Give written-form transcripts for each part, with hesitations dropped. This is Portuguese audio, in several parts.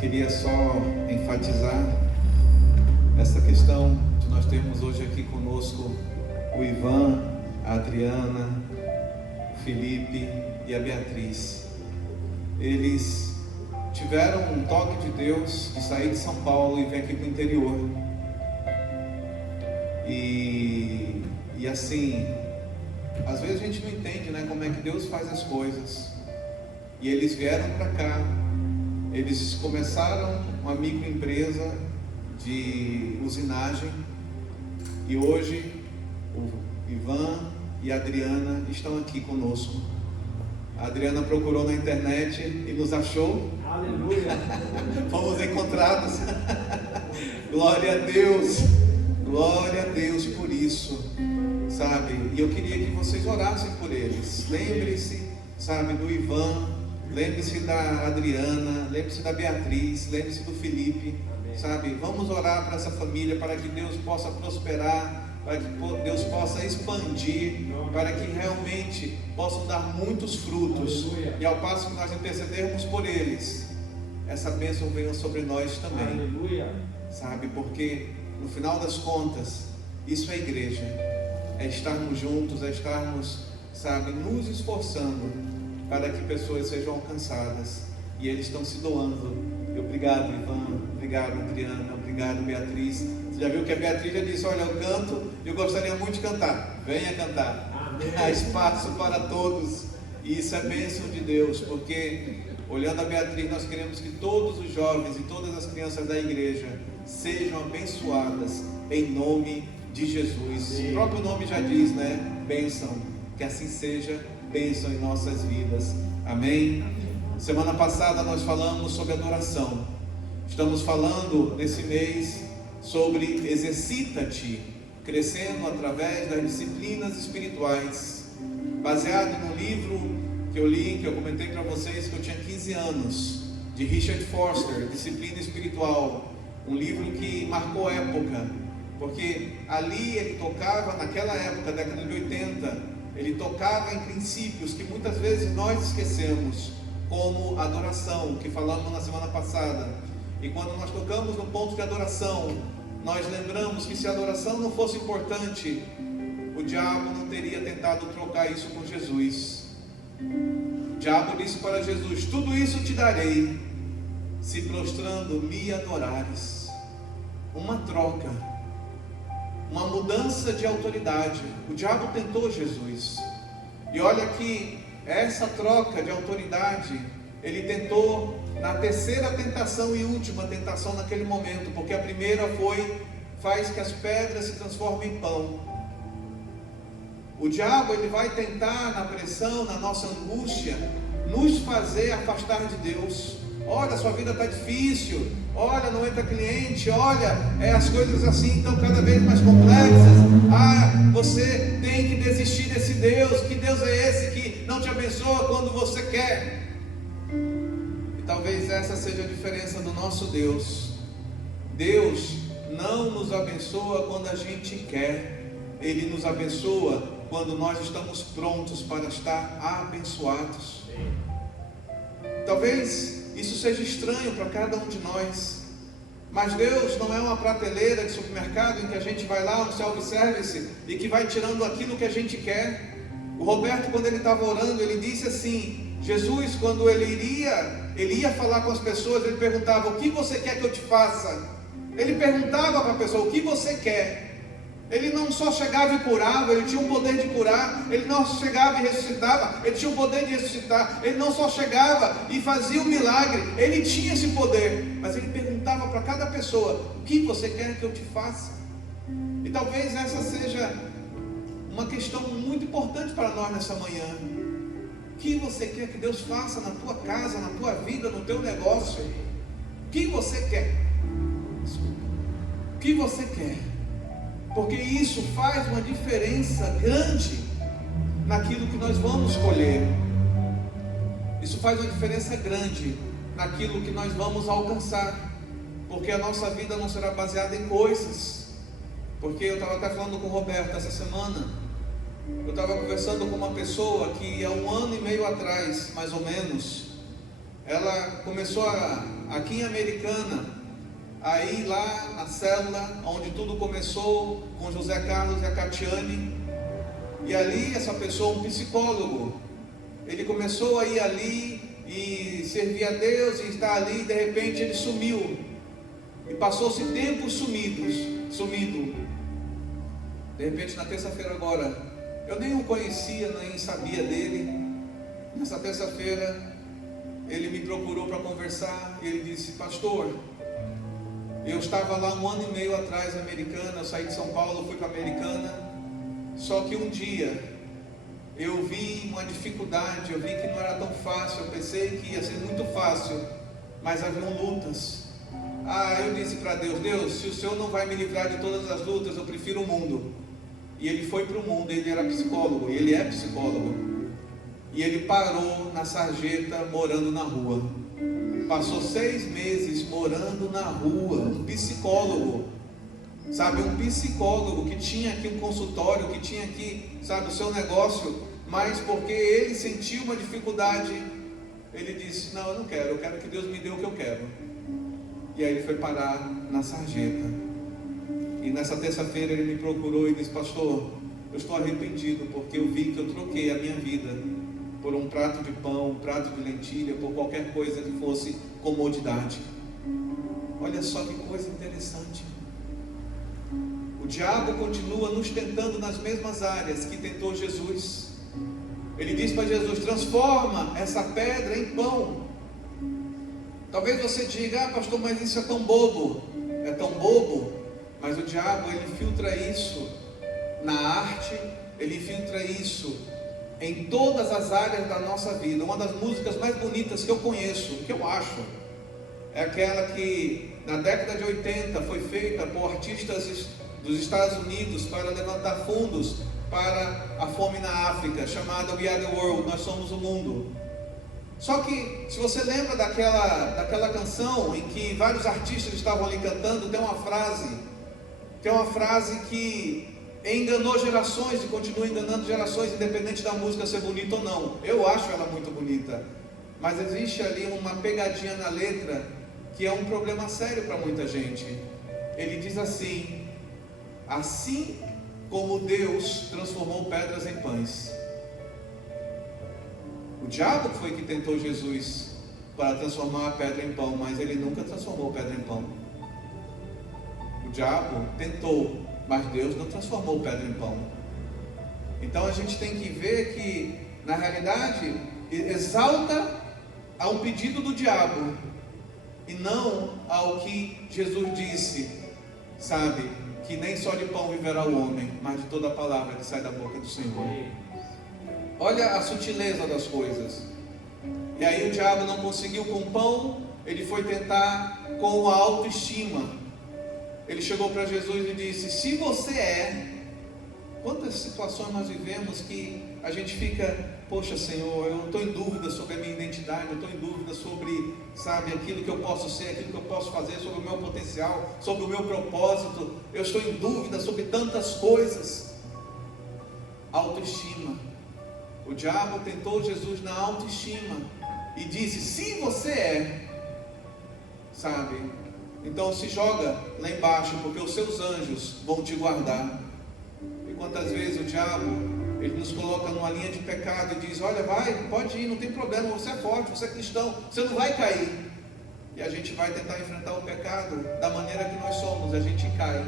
Queria só enfatizar essa questão de nós termos hoje aqui conosco o Ivan, a Adriana, o Felipe e a Beatriz. Eles tiveram um toque de Deus de sair de São Paulo e vir aqui para o interior. E assim, às vezes a gente não entende, né, como é que Deus faz as coisas. E eles vieram para cá. Eles começaram uma microempresa de usinagem e hoje o Ivan e a Adriana estão aqui conosco. A Adriana procurou na internet e nos achou. Aleluia! Fomos encontrados. Glória a Deus por isso, sabe? E eu queria que vocês orassem por eles. Lembre-se, sabe, do Ivan. Lembre-se da Adriana, lembre-se da Beatriz, lembre-se do Felipe, sabe? Vamos orar para essa família, para que Deus possa prosperar, para que Deus possa expandir, para que realmente possam dar muitos frutos. Aleluia. E ao passo que nós intercedermos por eles, essa bênção venha sobre nós também. Aleluia. Sabe? Porque no final das contas, isso é igreja, é estarmos juntos, é estarmos, sabe, nos esforçando para que pessoas sejam alcançadas, e eles estão se doando. Obrigado, Ivan, obrigado, Adriana, obrigado, Beatriz. Você já viu que a Beatriz já disse: olha, eu canto, eu gostaria muito de cantar. Venha cantar. Amém. Há espaço para todos, e isso é bênção de Deus, porque olhando a Beatriz, nós queremos que todos os jovens e todas as crianças da igreja sejam abençoadas em nome de Jesus. Amém. O próprio nome já diz, né? Bênção, que assim seja. Bênção em nossas vidas, amém? Semana passada nós falamos sobre adoração. Estamos falando nesse mês sobre exercita-te, crescendo através das disciplinas espirituais, baseado no livro que eu li, que eu comentei para vocês que eu tinha 15 anos, de Richard Foster, Disciplina Espiritual, um livro que marcou época, porque ali ele tocava, naquela época, década de 80, ele tocava em princípios que muitas vezes nós esquecemos, como adoração, que falamos na semana passada. E quando nós tocamos no ponto de adoração, nós lembramos que se a adoração não fosse importante, o diabo não teria tentado trocar isso com Jesus. O diabo disse para Jesus: tudo isso te darei, se prostrando me adorares. Uma troca, uma mudança de autoridade. O diabo tentou Jesus, e olha que essa troca de autoridade ele tentou na terceira tentação e última tentação naquele momento, porque a primeira foi: faz que as pedras se transformem em pão. O diabo ele vai tentar na pressão, na nossa angústia, nos fazer afastar de Deus. Olha, sua vida está difícil, olha, não entra cliente, olha, as coisas assim estão cada vez mais complexas. Você tem que desistir desse Deus. Que Deus é esse que não te abençoa quando você quer? E talvez essa seja a diferença do nosso Deus. Deus não nos abençoa quando a gente quer, Ele nos abençoa quando nós estamos prontos para estar abençoados. Talvez isso seja estranho para cada um de nós, mas Deus não é uma prateleira de supermercado em que a gente vai lá no self-service e que vai tirando aquilo que a gente quer. O Roberto, quando ele estava orando, ele disse assim: Jesus, quando ele ia falar com as pessoas, ele perguntava: o que você quer que eu te faça? Ele perguntava para a pessoa: o que você quer? Ele não só chegava e curava, ele tinha o poder de curar. Ele não chegava e ressuscitava, ele tinha o poder de ressuscitar. Ele não só chegava e fazia um milagre, ele tinha esse poder. Mas ele perguntava para cada pessoa: o que você quer que eu te faça? E talvez essa seja uma questão muito importante para nós nessa manhã. O que você quer que Deus faça na tua casa, na tua vida, no teu negócio? O que você quer? O que você quer? Porque isso faz uma diferença grande naquilo que nós vamos colher. Isso faz uma diferença grande naquilo que nós vamos alcançar. Porque a nossa vida não será baseada em coisas. Porque eu estava até falando com o Roberto essa semana. Eu estava conversando com uma pessoa que há 1 ano e meio atrás, mais ou menos, ela começou a aqui em Americana, aí lá na célula, onde tudo começou, com José Carlos e a Catiane, e ali essa pessoa, um psicólogo, ele começou a ir ali e servir a Deus e estar ali, e de repente ele sumiu, e passou-se tempos sumido. De repente na terça-feira agora, eu nem o conhecia, nem sabia dele. Nessa terça-feira ele me procurou para conversar, e ele disse: pastor, eu estava lá 1 ano e meio atrás na Americana, eu saí de São Paulo, fui para a Americana, só que um dia eu vi uma dificuldade, eu vi que não era tão fácil, eu pensei que ia ser muito fácil, mas haviam lutas. Eu disse para Deus: Deus, se o Senhor não vai me livrar de todas as lutas, eu prefiro o mundo. E ele foi para o mundo, ele era psicólogo, e ele é psicólogo, e ele parou na sarjeta morando na rua, passou 6 meses morando na rua, um psicólogo, sabe, um psicólogo que tinha aqui um consultório, que tinha aqui, sabe, o seu negócio, mas porque ele sentiu uma dificuldade, ele disse: não, eu não quero, eu quero que Deus me dê o que eu quero. E aí ele foi parar na sarjeta. E nessa terça-feira ele me procurou e disse: pastor, eu estou arrependido, porque eu vi que eu troquei a minha vida por um prato de pão, um prato de lentilha, por qualquer coisa que fosse comodidade. Olha só que coisa interessante. O diabo continua nos tentando nas mesmas áreas que tentou Jesus. Ele disse para Jesus: transforma essa pedra em pão. Talvez você diga: pastor, mas isso é tão bobo. É tão bobo. Mas o diabo, ele filtra isso na arte, ele filtra isso em todas as áreas da nossa vida. Uma das músicas mais bonitas que eu conheço, que eu acho, é aquela que na década de 80 foi feita por artistas dos Estados Unidos para levantar fundos para a fome na África, chamada We Are The World, Nós Somos o Mundo. Só que, se você lembra daquela canção em que vários artistas estavam ali cantando, tem uma frase que enganou gerações e continua enganando gerações, independente da música ser bonita ou não. Eu acho ela muito bonita, mas existe ali uma pegadinha na letra que é um problema sério para muita gente. Ele diz assim: assim como Deus transformou pedras em pães. O diabo foi que tentou Jesus para transformar a pedra em pão, mas ele nunca transformou pedra em pão. O diabo tentou, mas Deus não transformou pedra em pão. Então a gente tem que ver que, na realidade, exalta a um pedido do diabo e não ao que Jesus disse, sabe, que nem só de pão viverá o homem, mas de toda a palavra que sai da boca do Senhor. Olha a sutileza das coisas. E aí o diabo não conseguiu com o pão, ele foi tentar com a autoestima. Ele chegou para Jesus e disse: se você é... Quantas situações nós vivemos que a gente fica: poxa, Senhor, eu estou em dúvida sobre a minha identidade, eu estou em dúvida sobre, sabe, aquilo que eu posso ser, aquilo que eu posso fazer, sobre o meu potencial, sobre o meu propósito. Eu estou em dúvida sobre tantas coisas. Autoestima. O diabo tentou Jesus na autoestima e disse: se você é, sabe, então se joga lá embaixo, porque os seus anjos vão te guardar. E quantas vezes o diabo, ele nos coloca numa linha de pecado e diz: olha, vai, pode ir, não tem problema, você é forte, você é cristão, você não vai cair. E a gente vai tentar enfrentar o pecado da maneira que nós somos, a gente cai.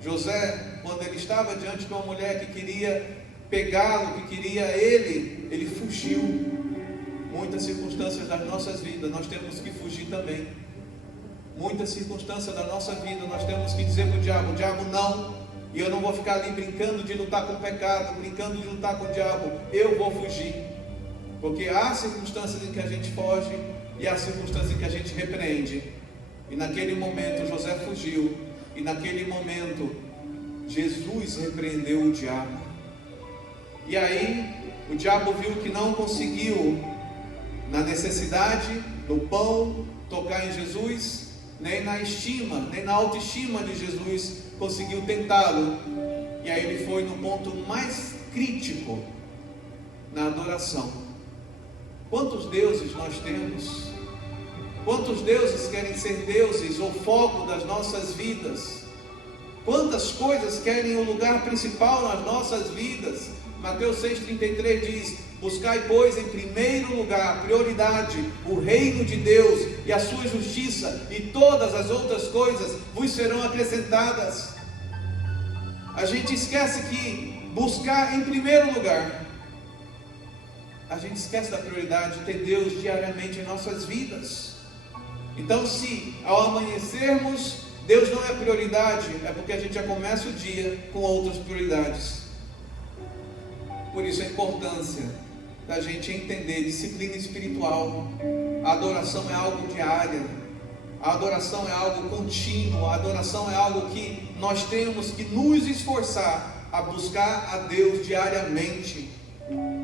José, quando ele estava diante de uma mulher que queria pegá-lo, que queria ele fugiu. Muitas circunstâncias das nossas vidas nós temos que fugir também. Muitas circunstâncias da nossa vida nós temos que dizer para o diabo não, e eu não vou ficar ali brincando de lutar com o pecado, brincando de lutar com o diabo, eu vou fugir, porque há circunstâncias em que a gente foge e há circunstâncias em que a gente repreende. E naquele momento José fugiu, e naquele momento Jesus repreendeu o diabo. E aí o diabo viu que não conseguiu, na necessidade, no pão, tocar em Jesus, nem na estima, nem na autoestima de Jesus conseguiu tentá-lo. E aí ele foi no ponto mais crítico, na adoração. Quantos deuses nós temos? Quantos deuses querem ser deuses ou foco das nossas vidas? Quantas coisas querem o lugar principal nas nossas vidas? Mateus 6,33 diz: buscai, pois, em primeiro lugar, prioridade, o reino de Deus e a sua justiça, e todas as outras coisas vos serão acrescentadas. A gente esquece que buscar em primeiro lugar, a gente esquece da prioridade de ter Deus diariamente em nossas vidas. Então, se ao amanhecermos Deus não é prioridade, é porque a gente já começa o dia com outras prioridades. Por isso a importância da gente entender disciplina espiritual. A adoração é algo diário, a adoração é algo contínuo, a adoração é algo que nós temos que nos esforçar a buscar a Deus diariamente.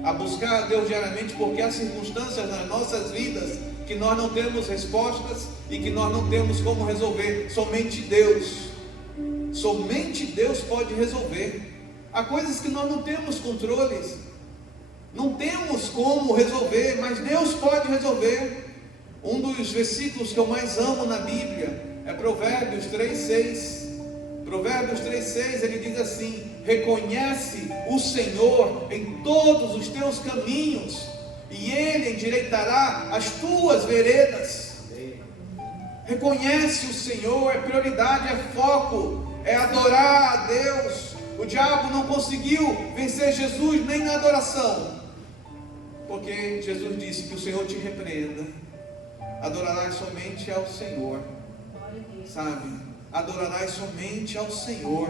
A buscar a Deus diariamente, porque há circunstâncias nas nossas vidas que nós não temos respostas e que nós não temos como resolver. Somente Deus pode resolver. Há coisas que nós não temos controles, não temos como resolver, mas Deus pode resolver. Um dos versículos que eu mais amo na Bíblia é Provérbios 3,6. Provérbios 3,6, ele diz assim: reconhece o Senhor em todos os teus caminhos, e Ele endireitará as tuas veredas. Reconhece o Senhor, é prioridade, é foco, é adorar a Deus. O diabo não conseguiu vencer Jesus nem na adoração, porque Jesus disse que o Senhor te repreenda. Adorarás somente ao Senhor, sabe? Adorarás somente ao Senhor.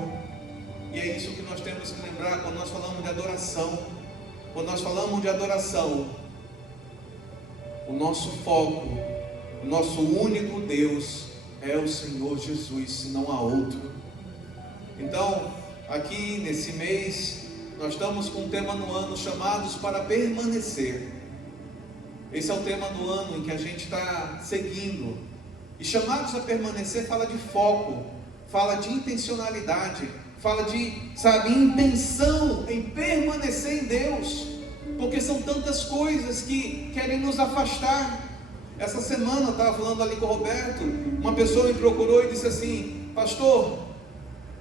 E é isso que nós temos que lembrar quando nós falamos de adoração. Quando nós falamos de adoração, o nosso foco, o nosso único Deus é o Senhor Jesus, se não há outro. Então, aqui nesse mês, nós estamos com um tema no ano, chamados para permanecer. Esse é o tema do ano em que a gente está seguindo. E chamados a permanecer fala de foco, fala de intencionalidade, fala de, intenção em permanecer em Deus, porque são tantas coisas que querem nos afastar. Essa semana eu estava falando ali com o Roberto, uma pessoa me procurou e disse assim: pastor,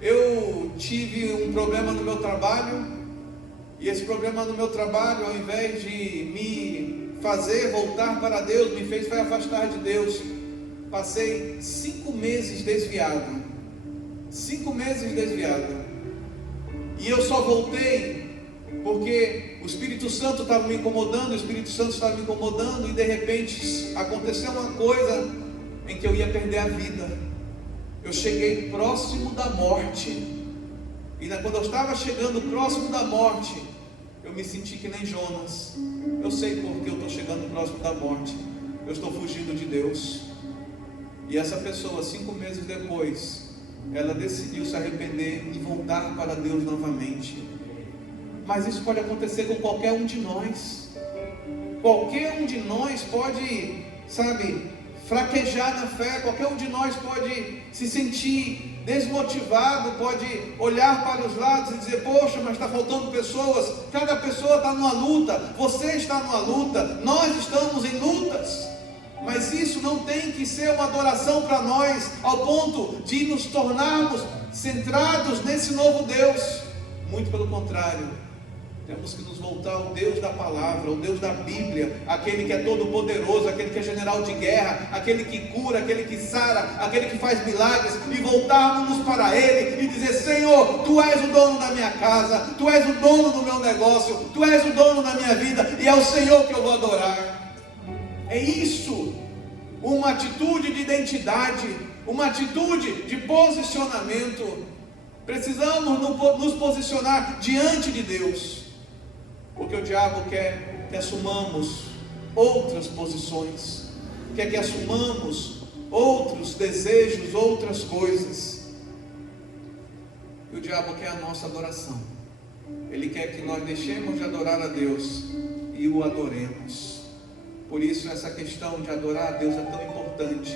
eu tive um problema no meu trabalho, e esse problema no meu trabalho, ao invés de me fazer voltar para Deus, me fez afastar de Deus. Passei 5 meses desviado, 5 meses desviado, e eu só voltei porque o Espírito Santo estava me incomodando, e de repente aconteceu uma coisa em que eu ia perder a vida. Eu cheguei próximo da morte, e quando eu estava chegando próximo da morte, eu me senti que nem Jonas. Eu sei porque eu estou chegando próximo da morte, eu estou fugindo de Deus. E essa pessoa, 5 meses depois, ela decidiu se arrepender e voltar para Deus novamente. Mas isso pode acontecer com qualquer um de nós. Qualquer um de nós pode, fraquejar na fé. Qualquer um de nós pode se sentir desmotivado, pode olhar para os lados e dizer: poxa, mas está faltando pessoas. Cada pessoa está numa luta, você está numa luta, nós estamos em lutas. Mas isso não tem que ser uma adoração para nós, ao ponto de nos tornarmos centrados nesse novo Deus. Muito pelo contrário, temos que nos voltar ao Deus da palavra, ao Deus da Bíblia, aquele que é todo poderoso, aquele que é general de guerra, aquele que cura, aquele que sara, aquele que faz milagres, e voltarmos para Ele e dizer: Senhor, Tu és o dono da minha casa, Tu és o dono do meu negócio, Tu és o dono da minha vida, e é o Senhor que eu vou adorar. É isso, uma atitude de identidade, uma atitude de posicionamento. Precisamos nos posicionar diante de Deus, porque o diabo quer que assumamos outras posições, quer que assumamos outros desejos, outras coisas. E o diabo quer a nossa adoração. Ele quer que nós deixemos de adorar a Deus e o adoremos. Por isso essa questão de adorar a Deus é tão importante.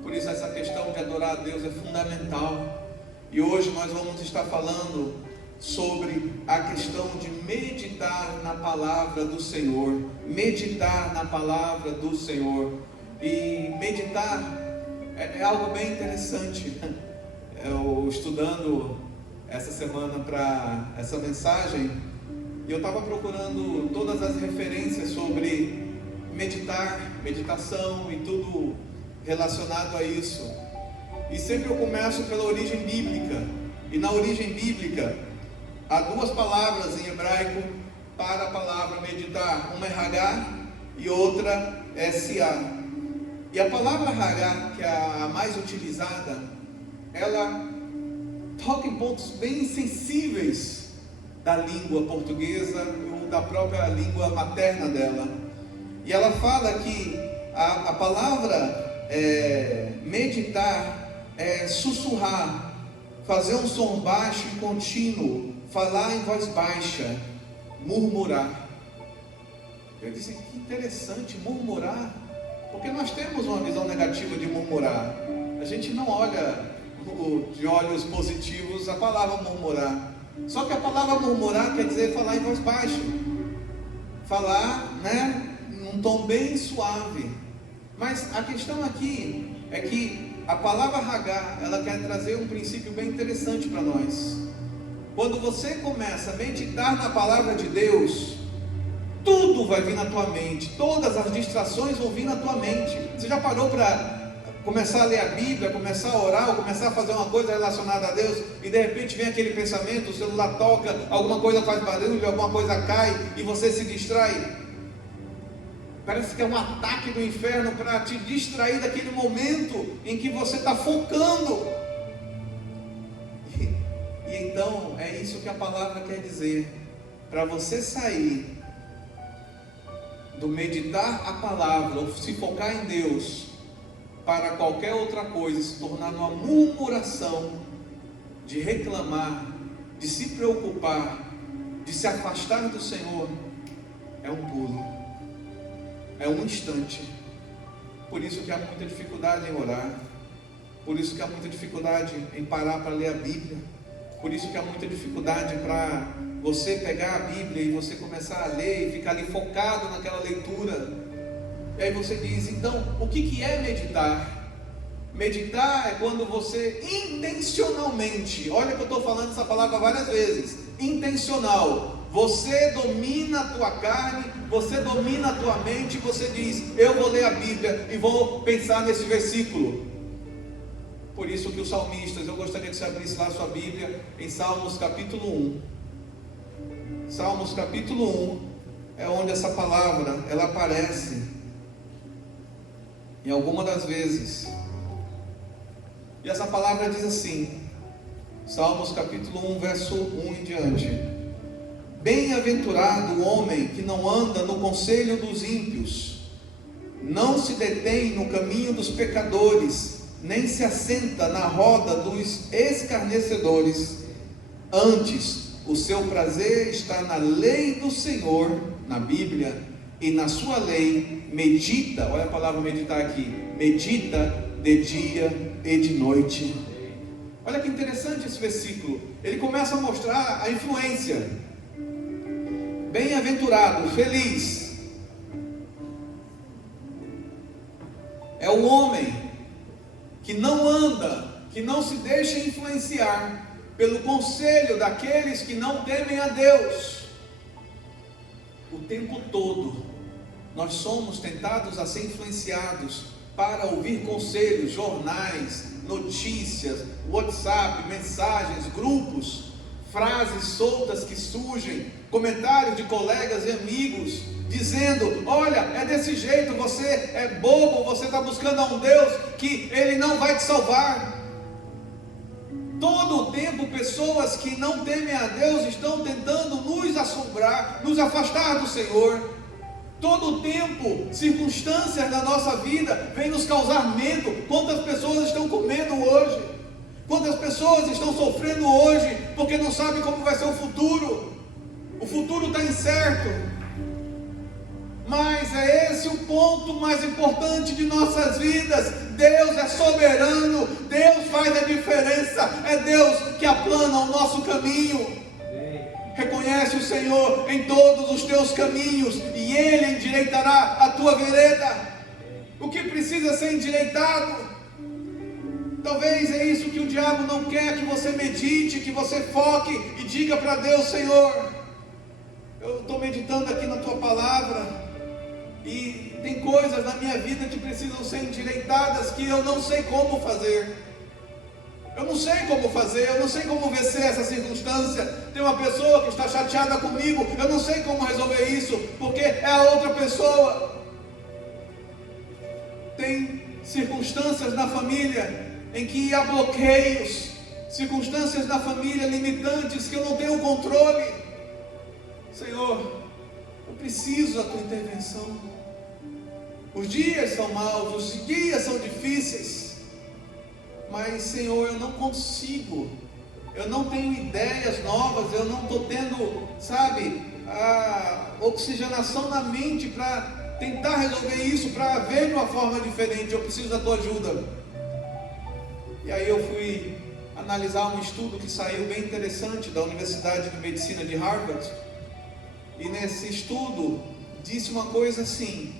Por isso essa questão de adorar a Deus é fundamental. E hoje nós vamos estar falando sobre a questão de meditar na palavra do Senhor. Meditar na palavra do Senhor. E meditar é algo bem interessante. Eu estudando essa semana para essa mensagem, e eu estava procurando todas as referências sobre meditar, meditação e tudo relacionado a isso. E sempre eu começo pela origem bíblica. E na origem bíblica há duas palavras em hebraico para a palavra meditar. Uma é Hagá e outra é Siá. E a palavra Hagá, que é a mais utilizada, ela toca em pontos bem sensíveis da língua portuguesa ou da própria língua materna dela. E ela fala que a palavra meditar é sussurrar, fazer um som baixo e contínuo, falar em voz baixa, murmurar. Eu disse, que interessante, murmurar, porque nós temos uma visão negativa de murmurar. A gente não olha de olhos positivos a palavra murmurar. Só que a palavra murmurar quer dizer falar em voz baixa, falar, num tom bem suave. Mas a questão aqui é que a palavra Hagá, ela quer trazer um princípio bem interessante para nós. Quando você começa a meditar na palavra de Deus, tudo vai vir na tua mente, todas as distrações vão vir na tua mente. Você já parou para começar a ler a Bíblia, começar a orar, ou começar a fazer uma coisa relacionada a Deus, e de repente vem aquele pensamento, o celular toca, alguma coisa faz barulho, alguma coisa cai, e você se distrai? Parece que é um ataque do inferno para te distrair daquele momento em que você está focando. E então é isso que a palavra quer dizer. Para você sair do meditar a palavra, ou se focar em Deus, para qualquer outra coisa, se tornar uma murmuração, de reclamar, de se preocupar, de se afastar do Senhor, é um pulo. É um instante. Por isso que há muita dificuldade em orar. Por isso que há muita dificuldade em parar para ler a Bíblia. Por isso que há muita dificuldade para você pegar a Bíblia e você começar a ler e ficar ali focado naquela leitura. E aí você diz, então, o que é meditar? Meditar é quando você intencionalmente, olha que eu estou falando essa palavra várias vezes, intencional. Você domina a tua carne, você domina a tua mente, você diz, eu vou ler a Bíblia e vou pensar nesse versículo. Por isso que os salmistas, eu gostaria que você abrisse lá a sua Bíblia, em Salmos capítulo 1. Salmos capítulo 1, é onde essa palavra, ela aparece, em alguma das vezes. E essa palavra diz assim, Salmos capítulo 1, verso 1 em diante. Bem-aventurado o homem que não anda no conselho dos ímpios, não se detém no caminho dos pecadores, nem se assenta na roda dos escarnecedores. Antes, o seu prazer está na lei do Senhor, na Bíblia, e na sua lei medita, olha a palavra meditar aqui, medita de dia e de noite. Olha que interessante esse versículo, ele começa a mostrar a influência. Bem-aventurado, feliz, é o homem que não anda, que não se deixa influenciar pelo conselho daqueles que não temem a Deus. O tempo todo nós somos tentados a ser influenciados para ouvir conselhos, jornais, notícias, WhatsApp, mensagens, grupos, frases soltas que surgem, comentários de colegas e amigos, dizendo, olha, é desse jeito, você é bobo, você está buscando a um Deus que Ele não vai te salvar. Todo o tempo, pessoas que não temem a Deus estão tentando nos assombrar, nos afastar do Senhor. Todo o tempo, circunstâncias da nossa vida vêm nos causar medo. Quantas pessoas estão com medo hoje? Quantas pessoas estão sofrendo hoje porque não sabem como vai ser o futuro? O futuro está incerto. Mas é esse o ponto mais importante de nossas vidas. Deus é soberano, Deus faz a diferença, é Deus que aplana o nosso caminho. Reconhece o Senhor em todos os teus caminhos e Ele endireitará a tua vereda. o que precisa ser endireitado. Talvez é isso que o diabo não quer, que você medite, que você foque e diga para Deus: Senhor, eu estou meditando aqui na Tua palavra, e tem coisas na minha vida que precisam ser endireitadas, que eu não sei como fazer. Eu não sei como fazer, eu não sei como vencer essa circunstância. Tem uma pessoa que está chateada comigo, eu não sei como resolver isso, porque é a outra pessoa. Tem circunstâncias na família em que há bloqueios, circunstâncias na família limitantes que eu não tenho controle. Senhor, eu preciso da Tua intervenção. Os dias são maus, os dias são difíceis, mas Senhor, eu não consigo, eu não tenho ideias novas, eu não estou tendo, a oxigenação na mente para tentar resolver isso, para ver de uma forma diferente. Eu preciso da Tua ajuda. E aí eu fui analisar um estudo que saiu bem interessante da Universidade de Medicina de Harvard, e nesse estudo disse uma coisa assim: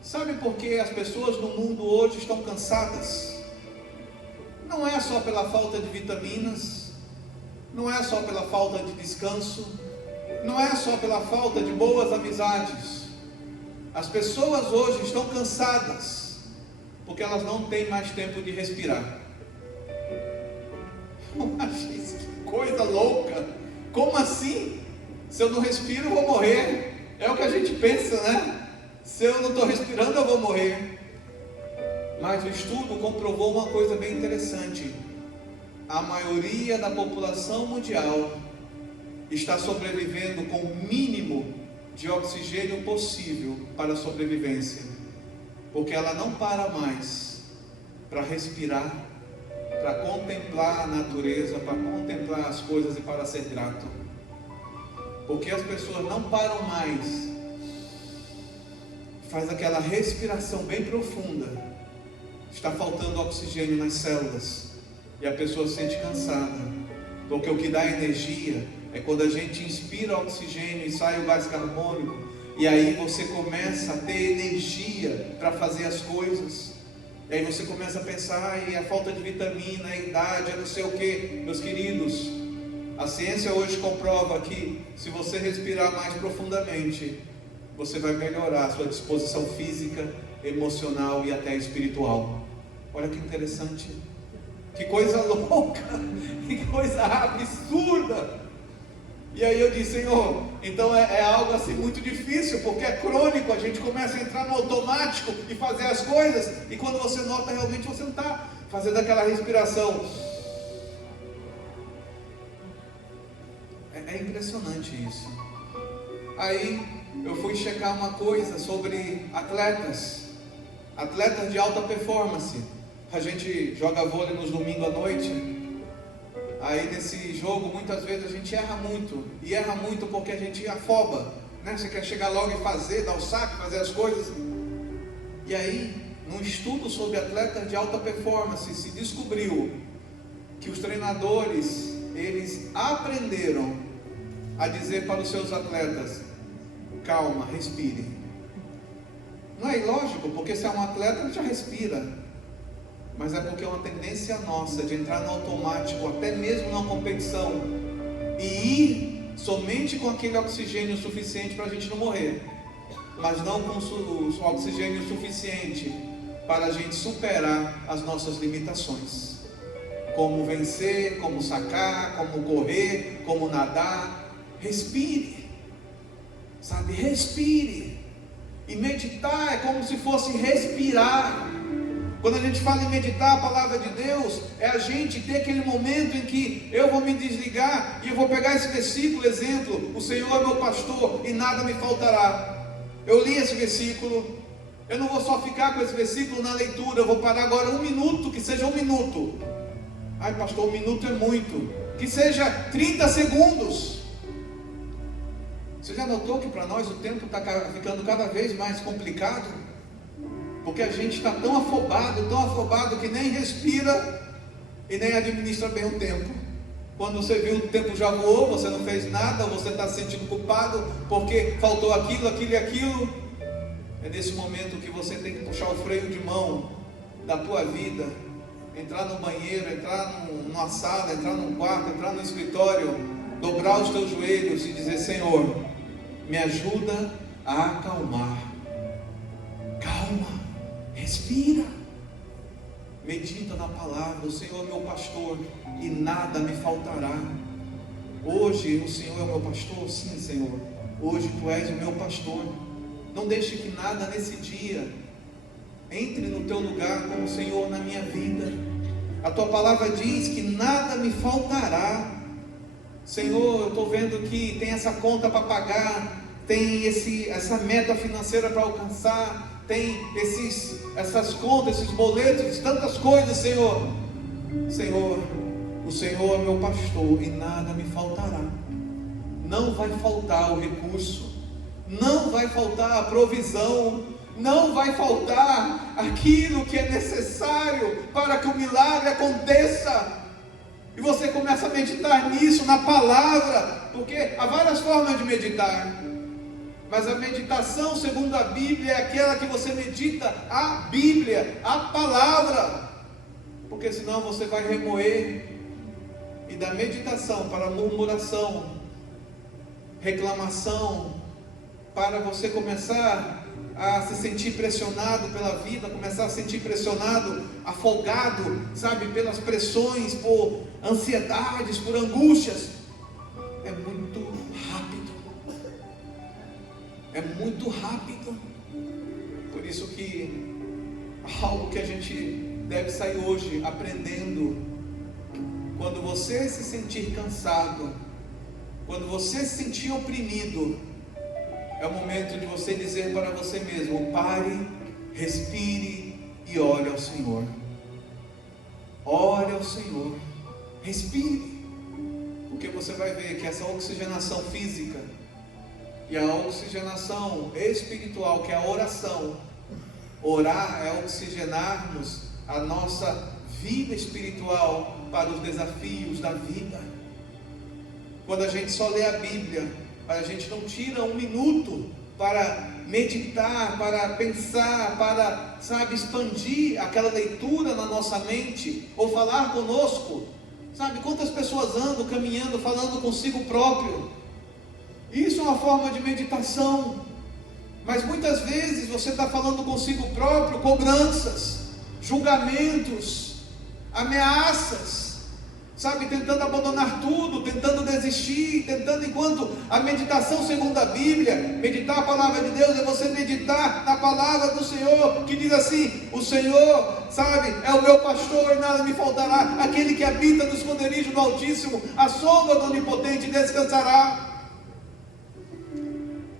sabe por que as pessoas no mundo hoje estão cansadas? Não é só pela falta de vitaminas, não é só pela falta de descanso, não é só pela falta de boas amizades. As pessoas hoje estão cansadas porque elas não têm mais tempo de respirar. Que coisa louca! Como assim? Se eu não respiro, eu vou morrer. É o que a gente pensa, né? Se eu não estou respirando, eu vou morrer. Mas o estudo comprovou uma coisa bem interessante: a maioria da população mundial está sobrevivendo com o mínimo de oxigênio possível para a sobrevivência, porque ela não para mais para respirar, para contemplar a natureza, para contemplar as coisas e para ser grato. Porque as pessoas não param mais, faz aquela respiração bem profunda, está faltando oxigênio nas células, e a pessoa se sente cansada, porque o que dá energia é quando a gente inspira oxigênio e sai o gás carbônico, e aí você começa a ter energia para fazer as coisas. E aí você começa a pensar, e a falta de vitamina, a idade, a não sei o que. Meus queridos, a ciência hoje comprova que se você respirar mais profundamente, você vai melhorar a sua disposição física, emocional e até espiritual. Olha que interessante, que coisa louca, que coisa absurda. E aí eu disse: Senhor, então é algo assim muito difícil, porque é crônico, a gente começa a entrar no automático e fazer as coisas, e quando você nota, realmente você não está fazendo aquela respiração. É impressionante isso. Aí eu fui checar uma coisa sobre atletas de alta performance. A gente joga vôlei nos domingos à noite. Aí nesse jogo, muitas vezes a gente erra muito, e erra muito porque a gente afoba, né? Você quer chegar logo e fazer, dar o saque, fazer as coisas. E aí, num estudo sobre atletas de alta performance, se descobriu que os treinadores, eles aprenderam a dizer para os seus atletas: calma, respire. Não é ilógico, porque se é um atleta, ele já respira. Mas é porque é uma tendência nossa de entrar no automático, até mesmo na competição, e ir somente com aquele oxigênio suficiente para a gente não morrer, mas não com o oxigênio suficiente para a gente superar as nossas limitações. Como vencer, como sacar, como correr, como nadar. Respire, respire. E meditar é como se fosse respirar. Quando a gente fala em meditar a palavra de Deus, é a gente ter aquele momento em que eu vou me desligar e eu vou pegar esse versículo, exemplo: o Senhor é meu pastor e nada me faltará. Eu li esse versículo, eu não vou só ficar com esse versículo na leitura, eu vou parar agora 1 minuto, que seja 1 minuto. Ai pastor, 1 minuto é muito, que seja 30 segundos. Você já notou que para nós o tempo está ficando cada vez mais complicado? Porque a gente está tão afobado que nem respira e nem administra bem o tempo. Quando você viu, o tempo já voou, você não fez nada, você está se sentindo culpado porque faltou aquilo e aquilo. É nesse momento que você tem que puxar o freio de mão da tua vida, entrar no banheiro, entrar numa sala, entrar num quarto, entrar no escritório, dobrar os teus joelhos e dizer: Senhor, me ajuda a acalmar. Calma, respira, medita na palavra. O Senhor é meu pastor e nada me faltará. Hoje o Senhor é o meu pastor? Sim, Senhor, hoje Tu és o meu pastor. Não deixe que nada nesse dia entre no Teu lugar como Senhor na minha vida. A Tua palavra diz que nada me faltará. Senhor, eu estou vendo que tem essa conta para pagar, tem essa meta financeira para alcançar, tem essas contas, esses boletos, tantas coisas, Senhor. Senhor, o Senhor é meu pastor e nada me faltará. Não vai faltar o recurso, não vai faltar a provisão, não vai faltar aquilo que é necessário para que o milagre aconteça. E você começa a meditar nisso, na palavra, porque há várias formas de meditar, mas a meditação segundo a Bíblia é aquela que você medita a Bíblia, a palavra, porque senão você vai remoer, e da meditação para a murmuração, reclamação, para você começar a se sentir pressionado pela vida, começar a se sentir pressionado, afogado, sabe, pelas pressões, por ansiedades, por angústias. É muito rápido. É muito rápido. Por isso que algo que a gente deve sair hoje aprendendo: quando você se sentir cansado, quando você se sentir oprimido, é o momento de você dizer para você mesmo: pare, respire e ore ao Senhor. Ore ao Senhor, respire, porque você vai ver que essa oxigenação física e a oxigenação espiritual, que é a oração, orar é oxigenarmos a nossa vida espiritual para os desafios da vida. Quando a gente só lê a Bíblia, a gente não tira um minuto para meditar, para pensar, para, sabe, expandir aquela leitura na nossa mente, ou falar conosco. Sabe, quantas pessoas andam caminhando, falando consigo próprio? Isso é uma forma de meditação. Mas muitas vezes você está falando consigo próprio, cobranças, julgamentos, ameaças, sabe, tentando abandonar tudo, tentando desistir, tentando, enquanto a meditação segundo a Bíblia, meditar a palavra de Deus, é você meditar na palavra do Senhor, que diz assim: o Senhor, sabe, é o meu pastor e nada me faltará, aquele que habita no esconderijo do Altíssimo, a sombra do Onipotente descansará.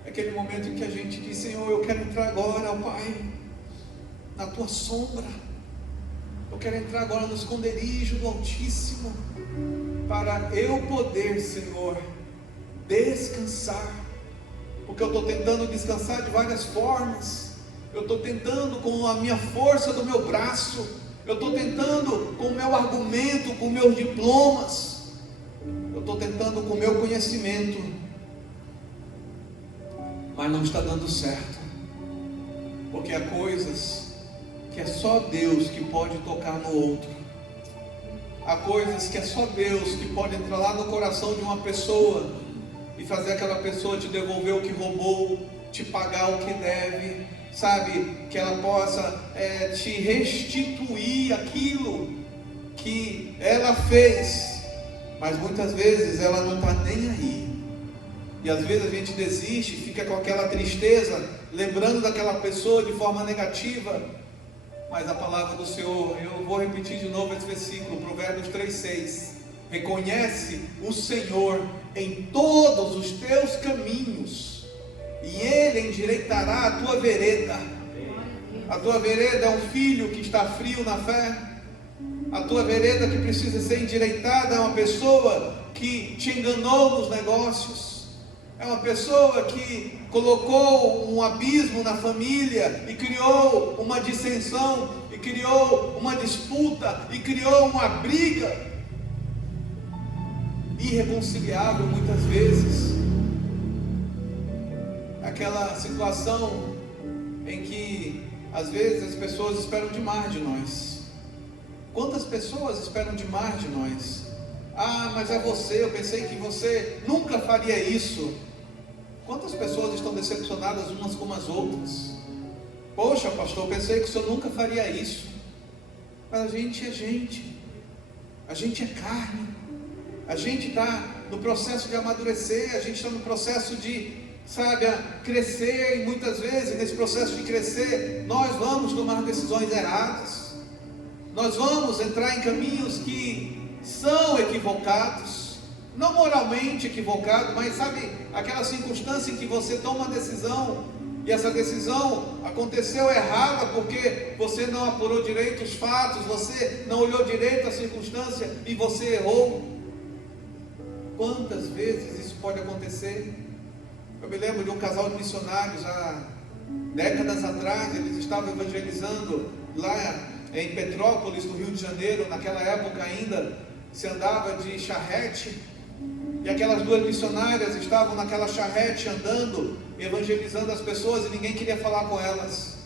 É aquele momento em que a gente diz: Senhor, eu quero entrar agora, ó Pai, na Tua sombra. Eu quero entrar agora no esconderijo do Altíssimo, para eu poder, Senhor, descansar, porque eu estou tentando descansar de várias formas. Eu estou tentando com a minha força do meu braço, eu estou tentando com o meu argumento, com meus diplomas, eu estou tentando com o meu conhecimento, mas não está dando certo, porque há coisas que é só Deus que pode tocar no outro. Há coisas que é só Deus que pode entrar lá no coração de uma pessoa e fazer aquela pessoa te devolver o que roubou, te pagar o que deve, sabe, que ela possa te restituir aquilo que ela fez, mas muitas vezes ela não está nem aí, e às vezes a gente desiste, fica com aquela tristeza, lembrando daquela pessoa de forma negativa. Mas a palavra do Senhor, eu vou repetir de novo esse versículo, Provérbios 3,6: reconhece o Senhor em todos os teus caminhos, e Ele endireitará a tua vereda. A tua vereda é um filho que está frio na fé. A tua vereda que precisa ser endireitada é uma pessoa que te enganou nos negócios. É uma pessoa que colocou um abismo na família e criou uma dissensão, e criou uma disputa, e criou uma briga irreconciliável muitas vezes. Aquela situação em que às vezes as pessoas esperam demais de nós. Quantas pessoas esperam demais de nós? Ah, mas é você, eu pensei que você nunca faria isso. Quantas pessoas estão decepcionadas umas com as outras? Poxa, pastor, eu pensei que o senhor nunca faria isso. Mas a gente é carne, a gente está no processo de amadurecer, a gente está no processo de, crescer, e muitas vezes nesse processo de crescer, nós vamos tomar decisões erradas, nós vamos entrar em caminhos que são equivocados, não moralmente equivocados, mas aquela circunstância em que você toma uma decisão, e essa decisão aconteceu errada porque você não apurou direito os fatos, você não olhou direito a circunstância e você errou. Quantas vezes isso pode acontecer? Eu me lembro de um casal de missionários há décadas atrás. Eles estavam evangelizando lá em Petrópolis, no Rio de Janeiro. Naquela época ainda se andava de charrete, e aquelas duas missionárias estavam naquela charrete andando, evangelizando as pessoas, e ninguém queria falar com elas.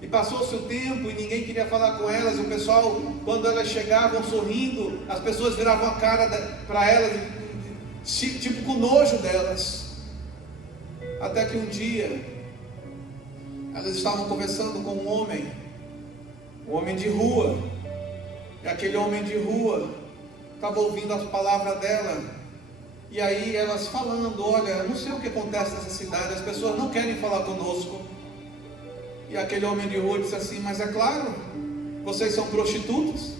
E passou-se o tempo e ninguém queria falar com elas. O pessoal, quando elas chegavam sorrindo, as pessoas viravam a cara para elas, tipo com nojo delas. Até que um dia elas estavam conversando com um homem de rua, e aquele homem de rua estava ouvindo as palavras dela. E aí elas falando: olha, não sei o que acontece nessa cidade, as pessoas não querem falar conosco. E aquele homem de rua disse assim: mas é claro, vocês são prostitutas?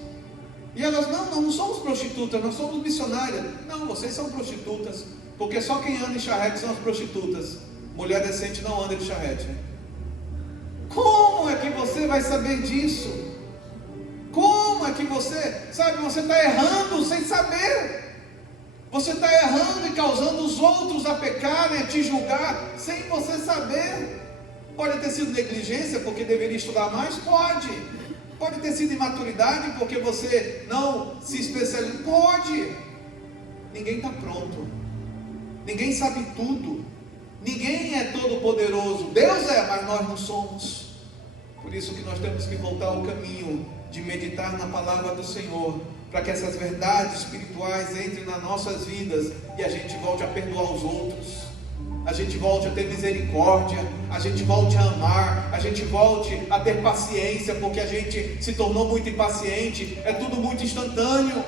E elas: não somos prostitutas, nós somos missionárias. Não, vocês são prostitutas, porque só quem anda em charrete são as prostitutas. Mulher decente não anda de charrete. Como é que você vai saber disso? Como é que você está errando sem saber? Você está errando e causando os outros a pecarem, a te julgar, sem você saber. Pode ter sido negligência, porque deveria estudar mais? Pode ter sido imaturidade, porque você não se especializou? Pode. Ninguém está pronto, ninguém sabe tudo, ninguém é todo poderoso. Deus é, mas nós não somos. Por isso que nós temos que voltar ao caminho de meditar na palavra do Senhor, para que essas verdades espirituais entrem nas nossas vidas e a gente volte a perdoar os outros, a gente volte a ter misericórdia, a gente volte a amar, a gente volte a ter paciência, porque a gente se tornou muito impaciente, é tudo muito instantâneo.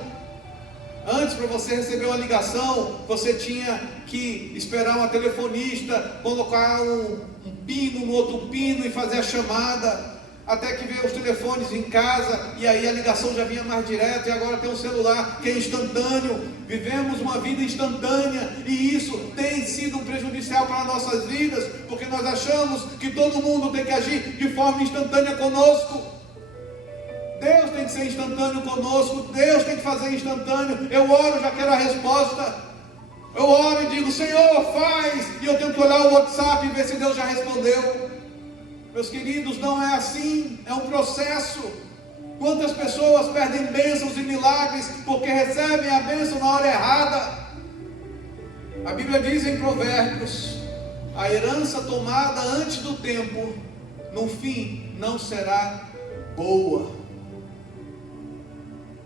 Antes, para você receber uma ligação, você tinha que esperar uma telefonista, colocar um pino no outro pino e fazer a chamada, até que veio os telefones em casa, e aí a ligação já vinha mais direto, e agora tem um celular que é instantâneo. Vivemos uma vida instantânea, e isso tem sido prejudicial para as nossas vidas, porque nós achamos que todo mundo tem que agir de forma instantânea conosco. Deus tem que ser instantâneo conosco, Deus tem que fazer instantâneo. Eu oro, já quero a resposta. Eu oro e digo: Senhor, faz, e eu tenho que olhar o WhatsApp e ver se Deus já respondeu. Meus queridos, não é assim, é um processo. Quantas pessoas perdem bênçãos e milagres porque recebem a bênção na hora errada? A Bíblia diz em Provérbios: a herança tomada antes do tempo, no fim não será boa.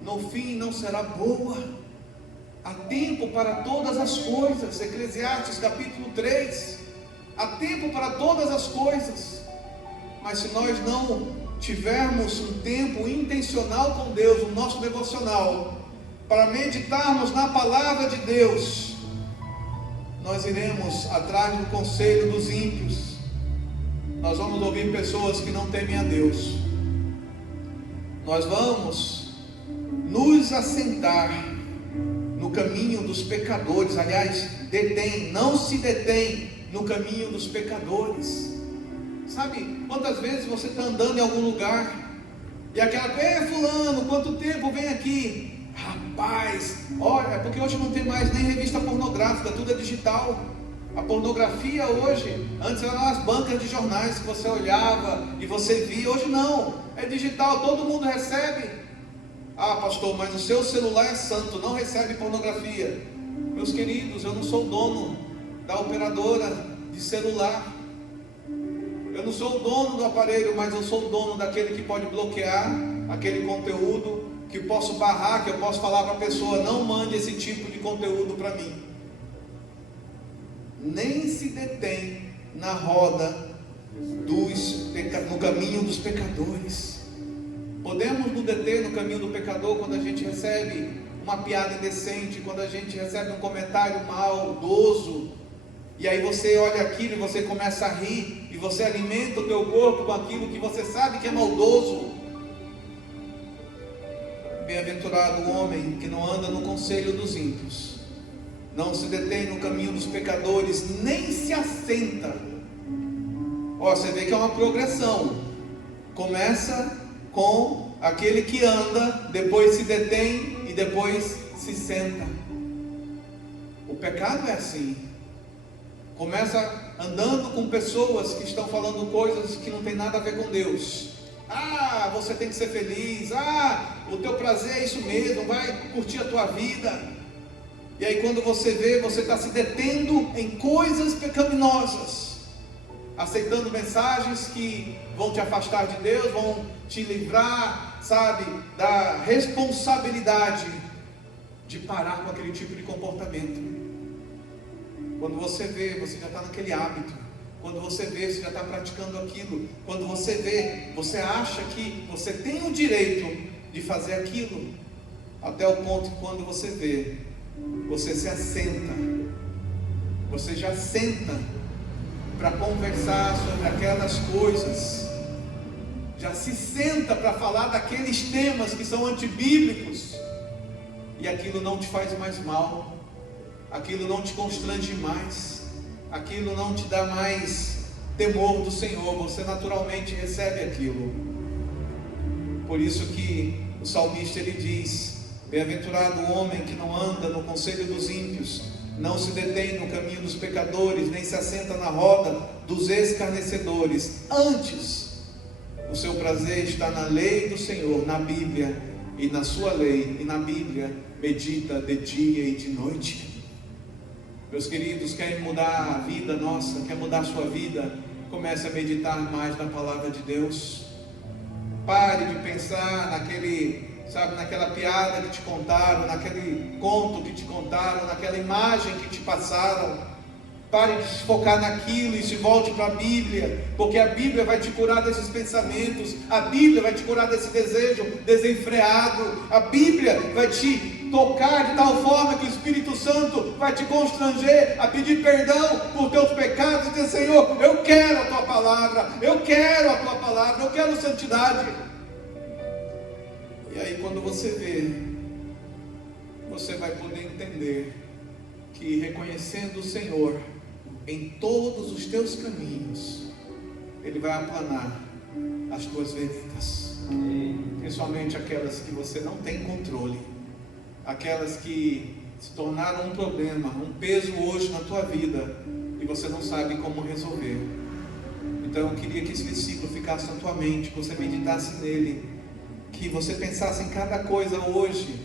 No fim não será boa. Há tempo para todas as coisas. Eclesiastes capítulo 3. Há tempo para todas as coisas. Mas se nós não tivermos um tempo intencional com Deus, no nosso devocional, para meditarmos na palavra de Deus, nós iremos atrás do conselho dos ímpios. Nós vamos ouvir pessoas que não temem a Deus. Nós vamos nos assentar no caminho dos pecadores. Aliás, não se detém no caminho dos pecadores. Sabe, quantas vezes você está andando em algum lugar e aquela: fulano, quanto tempo vem aqui? Rapaz, olha, porque hoje não tem mais nem revista pornográfica, tudo é digital. A pornografia hoje, antes eram as bancas de jornais que você olhava e você via. Hoje não, é digital, todo mundo recebe. Ah, pastor, mas o seu celular é santo, não recebe pornografia. Meus queridos, eu não sou dono da operadora de celular. Eu não sou o dono do aparelho, mas eu sou o dono daquele que pode bloquear aquele conteúdo, que eu posso barrar, que eu posso falar para a pessoa: não mande esse tipo de conteúdo para mim. Nem se detém na roda no caminho dos pecadores. Podemos nos deter no caminho do pecador quando a gente recebe uma piada indecente, quando a gente recebe um comentário maldoso, e aí você olha aquilo e você começa a rir, e você alimenta o teu corpo com aquilo que você sabe que é maldoso. Bem-aventurado o homem que não anda no conselho dos ímpios, não se detém no caminho dos pecadores, nem se assenta. Você vê que é uma progressão. Começa com aquele que anda, depois se detém e depois se senta. O pecado é assim. Começa andando com pessoas que estão falando coisas que não tem nada a ver com Deus. Você tem que ser feliz. O teu prazer é isso mesmo, vai curtir a tua vida. E aí quando você vê, você está se detendo em coisas pecaminosas, aceitando mensagens que vão te afastar de Deus, vão te livrar, da responsabilidade de parar com aquele tipo de comportamento. Quando você vê, você já está naquele hábito. Quando você vê, você já está praticando aquilo. Quando você vê, você acha que você tem o direito de fazer aquilo, até o ponto que quando você vê, você se assenta, você já senta para conversar sobre aquelas coisas, já se senta para falar daqueles temas que são antibíblicos, e aquilo não te faz mais mal, aquilo não te constrange mais, aquilo não te dá mais temor do Senhor, você naturalmente recebe aquilo. Por isso que o salmista ele diz: bem-aventurado o homem que não anda no conselho dos ímpios, não se detém no caminho dos pecadores, nem se assenta na roda dos escarnecedores. Antes, o seu prazer está na lei do Senhor, na Bíblia, e na sua lei, e na Bíblia medita de dia e de noite. Meus queridos, querem mudar a vida nossa, quer mudar a sua vida? Comece a meditar mais na palavra de Deus. Pare de pensar naquela piada que te contaram, naquele conto que te contaram, naquela imagem que te passaram. Pare de se focar naquilo e se volte para a Bíblia, porque a Bíblia vai te curar desses pensamentos, a Bíblia vai te curar desse desejo desenfreado, a Bíblia vai te tocar de tal forma que o Espírito Santo vai te constranger a pedir perdão por teus pecados e dizer: Senhor, eu quero a tua palavra, eu quero santidade. E aí quando você vê, você vai poder entender que reconhecendo o Senhor em todos os teus caminhos, Ele vai aplanar as tuas veredas, principalmente aquelas que você não tem controle, aquelas que se tornaram um problema, um peso hoje na tua vida, e você não sabe como resolver. Então eu queria que esse versículo ficasse na tua mente, que você meditasse nele, que você pensasse em cada coisa hoje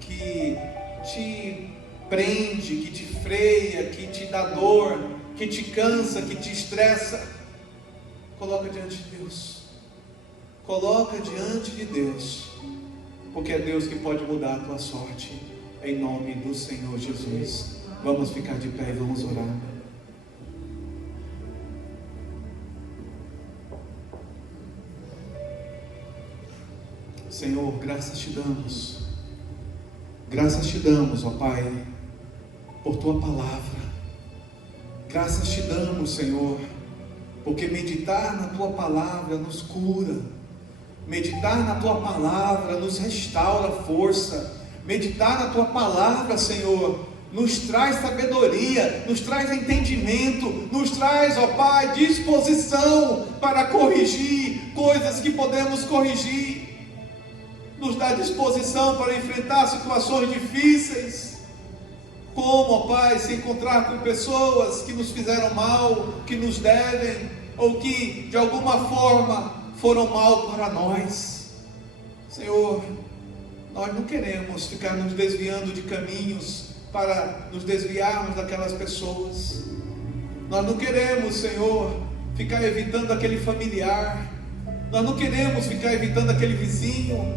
que te prende, que te freia, que te dá dor, que te cansa, que te estressa. Coloca diante de Deus, coloca diante de Deus, porque é Deus que pode mudar a tua sorte, em nome do Senhor Jesus. Vamos ficar de pé e vamos orar. Senhor, graças te damos, ó Pai, por tua palavra. Graças te damos, Senhor, porque meditar na tua palavra nos cura, meditar na tua palavra nos restaura força, meditar na tua palavra, Senhor, nos traz sabedoria, nos traz entendimento, nos traz, ó Pai, disposição para corrigir coisas que podemos corrigir, nos dá disposição para enfrentar situações difíceis, como, ó Pai, se encontrar com pessoas que nos fizeram mal, que nos devem, ou que de alguma forma foram mal para nós. Senhor, nós não queremos ficar nos desviando de caminhos para nos desviarmos daquelas pessoas. Nós não queremos, Senhor, ficar evitando aquele familiar, nós não queremos ficar evitando aquele vizinho,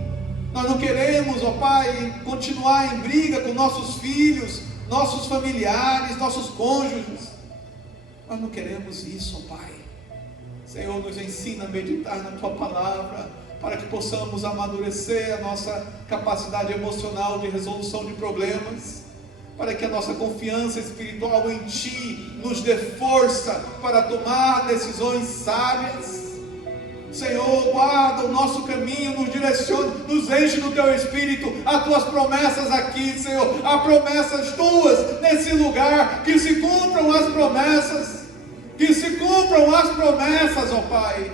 nós não queremos, ó Pai, continuar em briga com nossos filhos, nossos familiares, nossos cônjuges. Nós não queremos isso, ó Pai. Senhor, nos ensina a meditar na Tua Palavra, para que possamos amadurecer a nossa capacidade emocional de resolução de problemas, para que a nossa confiança espiritual em Ti nos dê força para tomar decisões sábias. Senhor, guarda o nosso caminho, nos direcione, nos enche do Teu Espírito, as Tuas promessas aqui, Senhor, há promessas Tuas nesse lugar, que se cumpram as promessas, ó Pai.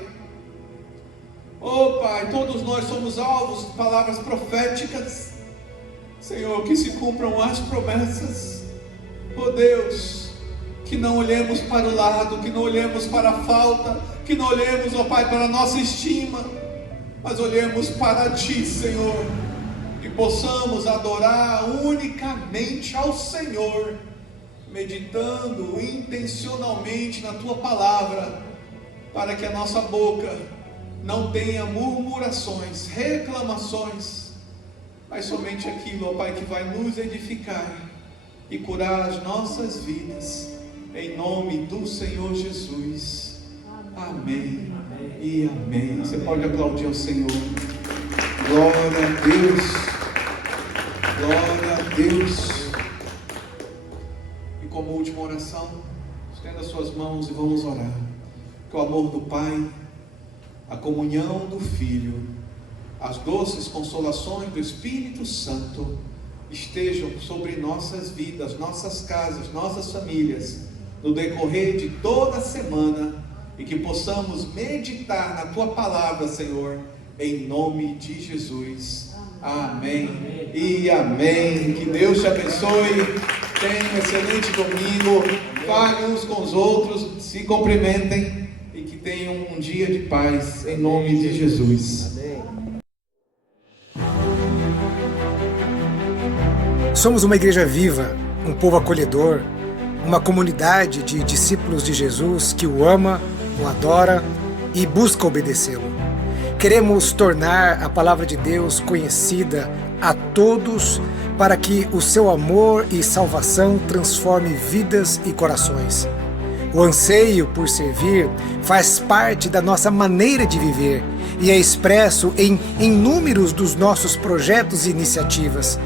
Oh Pai, todos nós somos alvos de palavras proféticas, Senhor, que se cumpram as promessas. Oh Deus, que não olhemos para o lado, que não olhemos para a falta, que não olhemos, ó Pai, para a nossa estima, mas olhemos para Ti, Senhor, e possamos adorar unicamente ao Senhor, meditando intencionalmente na Tua Palavra, para que a nossa boca não tenha murmurações, reclamações, mas somente aquilo, ó Pai, que vai nos edificar e curar as nossas vidas, em nome do Senhor Jesus. Amém e amém. Você pode aplaudir ao Senhor. Glória a Deus. Glória a Deus. E como última oração, estenda suas mãos e vamos orar. Que o amor do Pai, a comunhão do Filho, as doces consolações do Espírito Santo estejam sobre nossas vidas, nossas casas, nossas famílias, no decorrer de toda a semana, e que possamos meditar na Tua Palavra, Senhor, em nome de Jesus. Amém e amém. Que Deus te abençoe. Tenha um excelente domingo. Fale uns com os outros, se cumprimentem e que tenham um dia de paz, em nome de Jesus. Somos uma igreja viva, um povo acolhedor, uma comunidade de discípulos de Jesus que o ama, o adora e busca obedecê-lo. Queremos tornar a palavra de Deus conhecida a todos, para que o seu amor e salvação transforme vidas e corações. O anseio por servir faz parte da nossa maneira de viver e é expresso em inúmeros dos nossos projetos e iniciativas.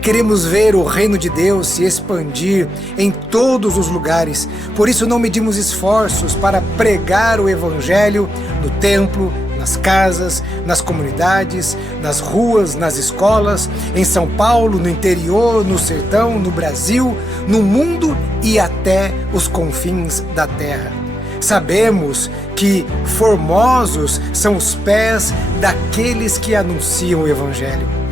Queremos ver o reino de Deus se expandir em todos os lugares, por isso não medimos esforços para pregar o Evangelho no templo, nas casas, nas comunidades, nas ruas, nas escolas, em São Paulo, no interior, no sertão, no Brasil, no mundo e até os confins da terra. Sabemos que formosos são os pés daqueles que anunciam o Evangelho.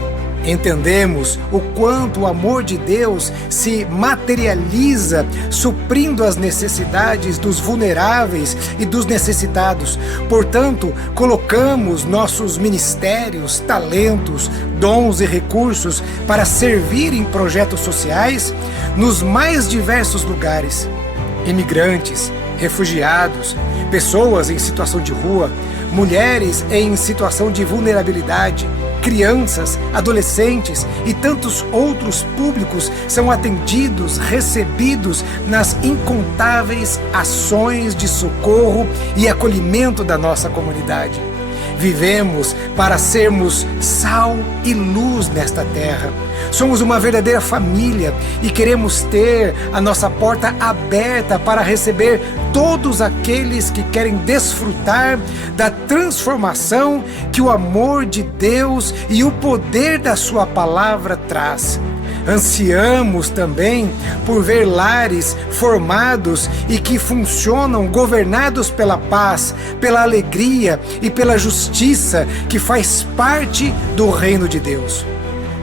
Entendemos o quanto o amor de Deus se materializa suprindo as necessidades dos vulneráveis e dos necessitados. Portanto, colocamos nossos ministérios, talentos, dons e recursos para servir em projetos sociais nos mais diversos lugares. Imigrantes, refugiados, pessoas em situação de rua, mulheres em situação de vulnerabilidade, crianças, adolescentes e tantos outros públicos são atendidos, recebidos nas incontáveis ações de socorro e acolhimento da nossa comunidade. Vivemos para sermos sal e luz nesta terra. Somos uma verdadeira família e queremos ter a nossa porta aberta para receber todos aqueles que querem desfrutar da transformação que o amor de Deus e o poder da sua palavra traz. Ansiamos também por ver lares formados e que funcionam governados pela paz, pela alegria e pela justiça que faz parte do reino de Deus.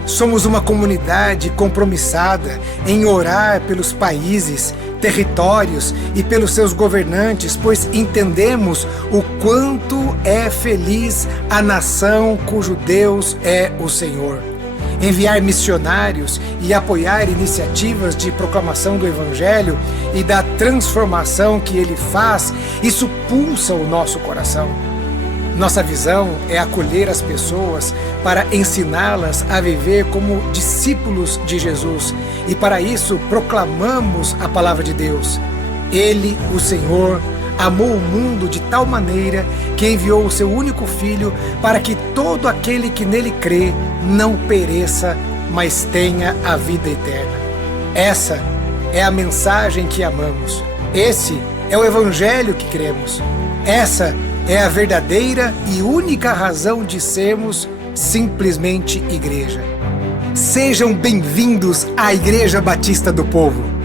Somos uma comunidade compromissada em orar pelos países, territórios e pelos seus governantes, pois entendemos o quanto é feliz a nação cujo Deus é o Senhor. enviar missionários e apoiar iniciativas de proclamação do Evangelho e da transformação que ele faz, isso pulsa o nosso coração. Nossa visão é acolher as pessoas para ensiná-las a viver como discípulos de Jesus, e para isso proclamamos a palavra de Deus. Ele, o Senhor, amou o mundo de tal maneira que enviou o seu único Filho para que todo aquele que nele crê não pereça, mas tenha a vida eterna. Essa é a mensagem que amamos. Esse é o Evangelho que cremos. Essa é a verdadeira e única razão de sermos simplesmente igreja. Sejam bem-vindos à Igreja Batista do Povo.